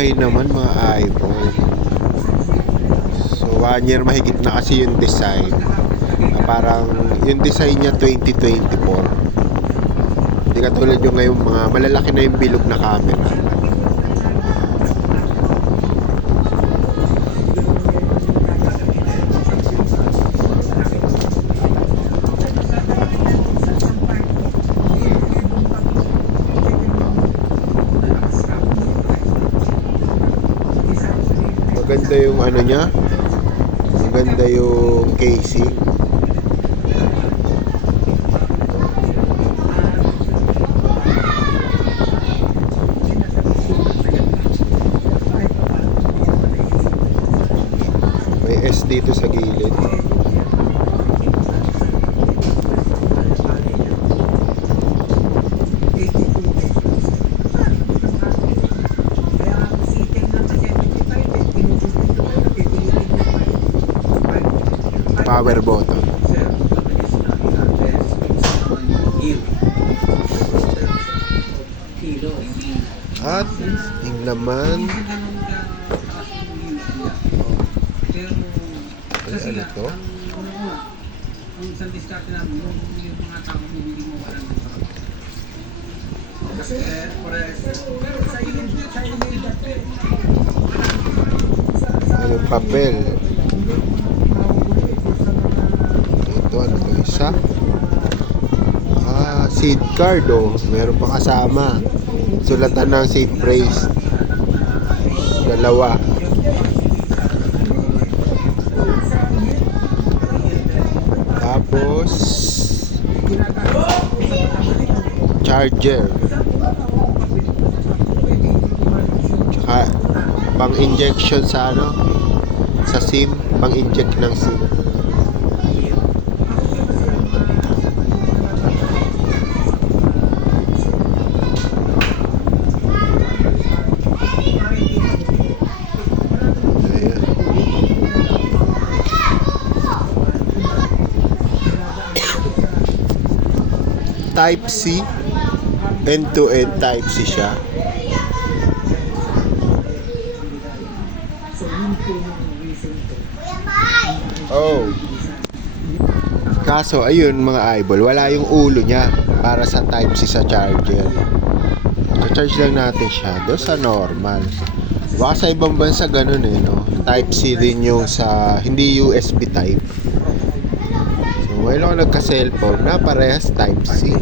okay naman mga idol. So 1 year mahigit na kasi yung design. Parang yung design niya 2024. Hindi katulad yung ngayon mga malalaki na yung bilog na camera. Maganda yung ano niya. Maganda yung casing. May S dito sa gilid. Power button. At yung laman. Ay, ano to? Kung isang diskarte namin, yung mga tao hindi mo wala ng sarap. Kasi, pero sa ilin dati. Yung papel. Ito, ano to? Isa? Seed card, oh. Meron pa kasama. Sulatan ng seed phrase. Dalawa. Tapos charger. Tsaka pang injection sa ano, sa SIM, pang inject ng SIM. Type C, end-to-end Type C siya. Oh. Kaso ayun mga eyeball, wala yung ulo niya para sa Type C sa charger. So-charge lang natin siya doon sa normal. Baka sa ibang bansa ganun eh, no? Type C din yung sa, hindi USB type. So, ngayon ako nagka-cellphone na parehas Type C.